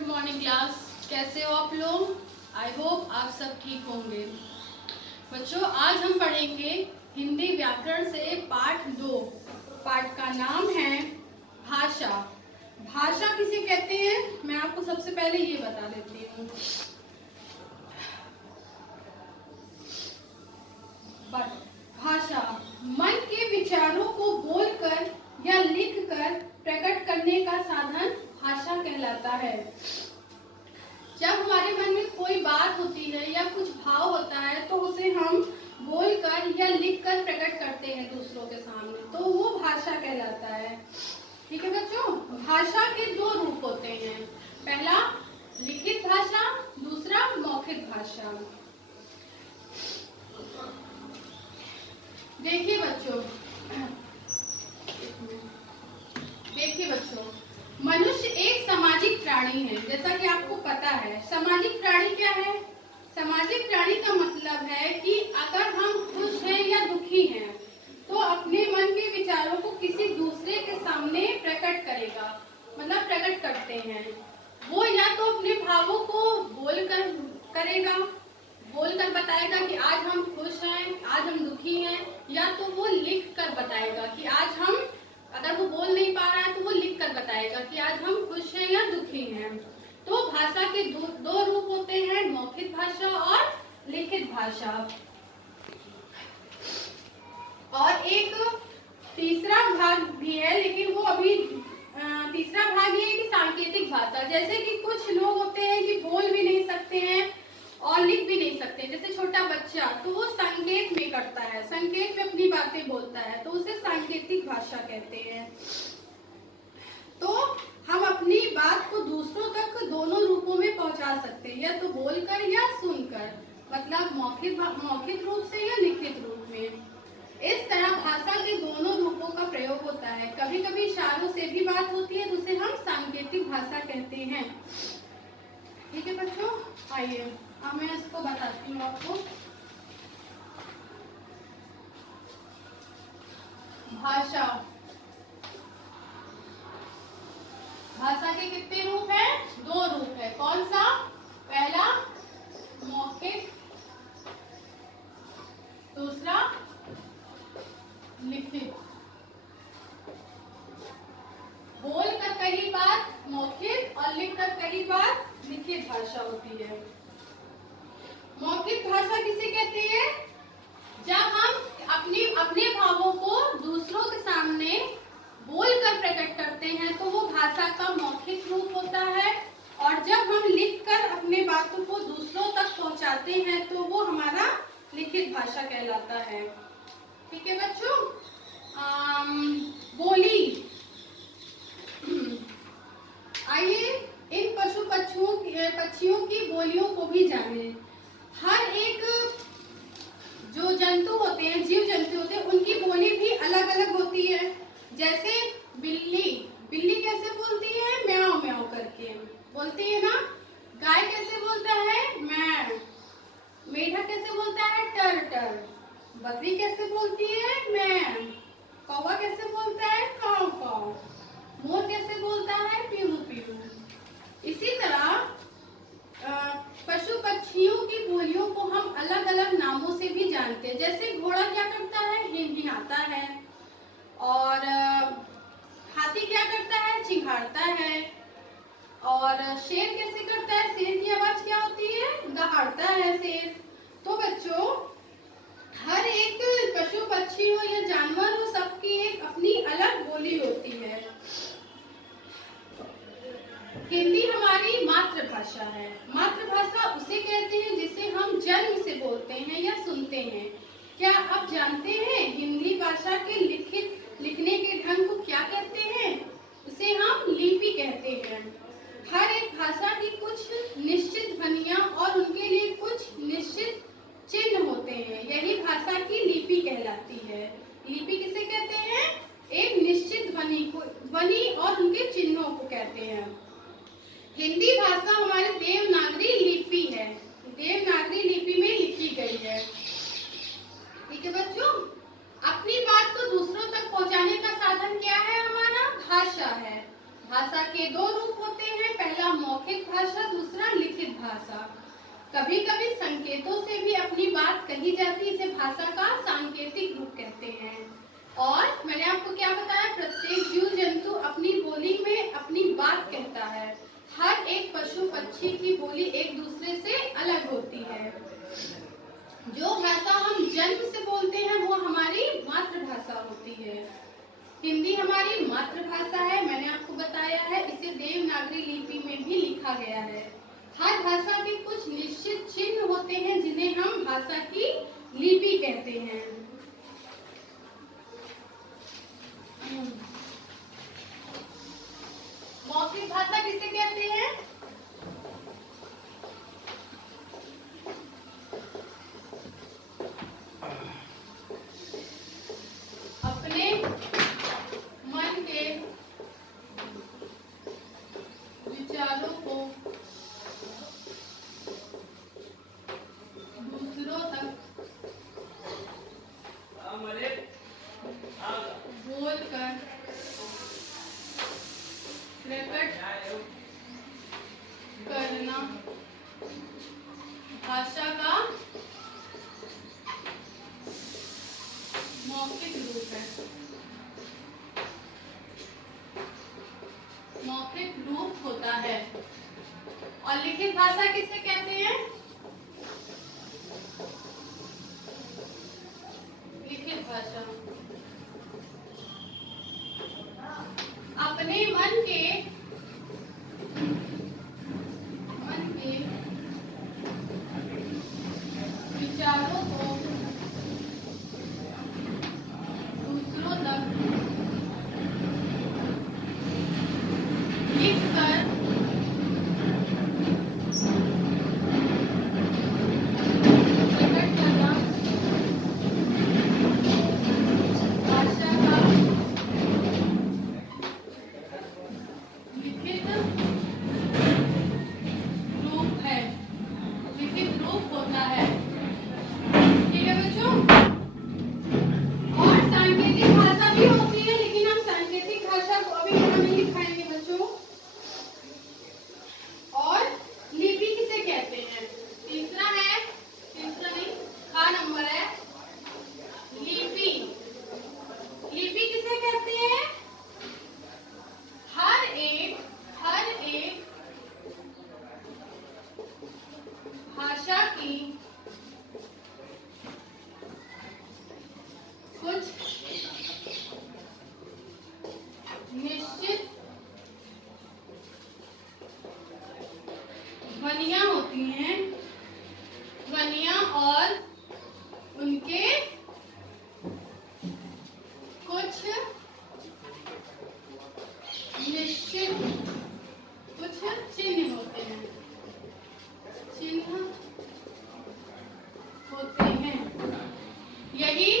Good morning class. कैसे हो आप लोग? आई होप आप सब ठीक होंगे। बच्चों, आज हम पढ़ेंगे हिंदी व्याकरण से पाठ 2। पाठ का नाम है भाषा। भाषा किसे कहते हैं मैं आपको सबसे पहले ये बता देती हूँ। भाषा मन के विचारों को बोलकर या लिखकर प्रकट करने का साधन भाषा कहलाता है। जब हमारे मन में कोई बात होती है या कुछ भाव होता है तो उसे हम बोलकर या लिखकर प्रकट करते हैं दूसरों के सामने, तो वो भाषा कहलाता है। ठीक है बच्चों, भाषा के 2 रूप होते हैं। पहला लिखित भाषा, दूसरा मौखिक भाषा। देखिए बच्चों, मनुष्य एक सामाजिक प्राणी है। जैसा कि आपको पता है सामाजिक प्राणी क्या है। सामाजिक प्राणी का मतलब है कि अगर हम खुश हैं या दुखी हैं तो अपने मन के विचारों को किसी दूसरे के सामने प्रकट करेगा, मतलब प्रकट करते हैं। वो या तो अपने भावों को बोलकर करेगा, बोलकर बताएगा कि आज हम खुश हैं, आज हम दुखी हैं, या तो वो लिख कर बताएगा कि आज हम, अगर वो बोल नहीं पा रहा है तो वो लिख कर बताएगा कि आज हम खुश हैं या दुखी हैं। तो भाषा के 2 रूप होते हैं, मौखिक भाषा और लिखित भाषा। और एक तीसरा भाग भी है, लेकिन वो अभी तीसरा भाग ये है कि सांकेतिक भाषा। जैसे कि कुछ लोग होते हैं कि बोल भी नहीं सकते हैं और लिख भी नहीं सकते। जैसे छोटा बच्चा, तो वो संकेत में करता है, संकेत में अपनी बातें बोलता है, तो उसे सांकेतिक भाषा कहते हैं। तो हम अपनी बात को दूसरों तक दोनों रूपों में पहुंचा सकते हैं, या तो बोलकर या सुनकर, मतलब मौखिक रूप से या लिखित रूप में। इस तरह भाषा के दोनों रूपों का प्रयोग होता है। कभी कभी इशारों से भी बात होती है, जिसे हम सांकेतिक भाषा कहते हैं। ठीक है बच्चों, आइए अब मैं इसको बताती हूँ आपको। भाषा, भाषा के कितने रूप हैं? 2 रूप है। कौन सा? पहला मौखिक, दूसरा लिखित। बोल कर कही बात मौखिक और लिख कर कही बात लिखित भाषा होती है। मौखिक भाषा किसे कहते हैं? जब हम अपने भावों को दूसरों के सामने बोलकर प्रकट करते हैं तो वो भाषा का मौखिक रूप होता है, और जब हम लिखकर अपने बातों को दूसरों तक पहुंचाते हैं तो वो हमारा लिखित भाषा कहलाता है। ठीक है बच्चों, बोली। आइए इन पक्षियों की बोलियों को भी जानें। हर एक जो जंतु होते हैं, जीव जंतु होते हैं, उनकी बोली भी अलग अलग होती है। जैसे बिल्ली कैसे बोलती है? म्याऊ म्याऊ करके बोलती है ना। गाय कैसे बोलता है? मैं। मेढक कैसे बोलता है? टर टर। बकरी कैसे बोलती है? मैं। कौवा कैसे बोलता है? काऊ काऊ। मोर कैसे बोलता है? पीहू पीहू। इसी तरह पशु पक्षियों की बोलियों को हम अलग अलग नामों से भी जानते हैं। जैसे घोड़ा क्या करता है? हिनहिनाता है। और हाथी क्या करता है? चिंघाड़ता है। और शेर कैसे करता है? शेर की आवाज क्या होती है? दहाड़ता है शेर। तो बच्चों, हर एक पशु पक्षी हो या जानवर हो, सबकी एक अपनी अलग बोली होती है। हिंदी हमारी मातृभाषा है। मातृभाषा उसे कहते हैं जिसे हम जन्म से बोलते हैं या सुनते हैं। क्या आप जानते हैं हिंदी भाषा के लिखने के ढंग को क्या कहते हैं? उसे हम लिपि कहते हैं। हर एक भाषा की कुछ निश्चित ध्वनियां और उनके लिए कुछ निश्चित चिन्ह होते हैं, यही भाषा की लिपि कहलाती है। लिपि किसे कहते हैं? एक निश्चित ध्वनि और उनके चिन्हों को कहते हैं। हिंदी भाषा हमारी देवनागरी लिपि है, देवनागरी लिपि में लिखी गई है। ठीक है बच्चों, अपनी बात को दूसरों तक पहुंचाने का साधन क्या है? हमारा भाषा है। भाषा के 2 रूप होते हैं, पहला मौखिक मौखिक भाषा, दूसरा लिखित भाषा। कभी कभी संकेतों से भी अपनी बात कही जाती है, इसे भाषा का सांकेतिक रूप कहते हैं। और मैंने आपको क्या बताया, प्रत्येक जीव जंतु अपनी बोली में अपनी बात कहता है। हर एक पशु पक्षी की बोली एक दूसरे से अलग होती है। जो भाषा हम जन्म से बोलते हैं वो हमारी मातृभाषा होती है। हिंदी हमारी मातृभाषा है, मैंने आपको बताया है। इसे देवनागरी लिपि में भी लिखा गया है। हर भाषा के कुछ निश्चित चिन्ह होते हैं जिन्हें हम भाषा की लिपि कहते हैं। मौखिक भाषा किसे कहते हैं? अपने मन के विचारों को दूसरों तक बोलकर प्रकट करना भाषा का मौखिक रूप है। मौखिक रूप होता है। और लिखित भाषा किसे कहते हैं? लिखित भाषा अपने मन के विचारों को दूसरों तक लिखकर प्रकट करना भाषा का लिखित रूप है। लिखित रूप होता है। ठीक है बच्चों। और सांकेतिक भाषा भी होती है, लेकिन हम सांकेतिक भाषा को अभी यहाँ नहीं लिखाएंगे बच्चों। और लिपि किसे कहते हैं? तीसरा नहीं, हाँ नंबर है लिपि। लिपि किसे कहते हैं? हर एक भाषा की कुछ निश्चित ध्वनियां होती हैं। ध्वनियां और उनके कुछ निश्चित कुछ चिन्ह होते हैं। चिन्ह होते हैं। यही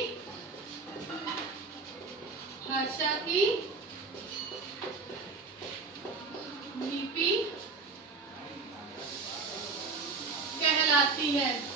भाषा की लिपि कहलाती है।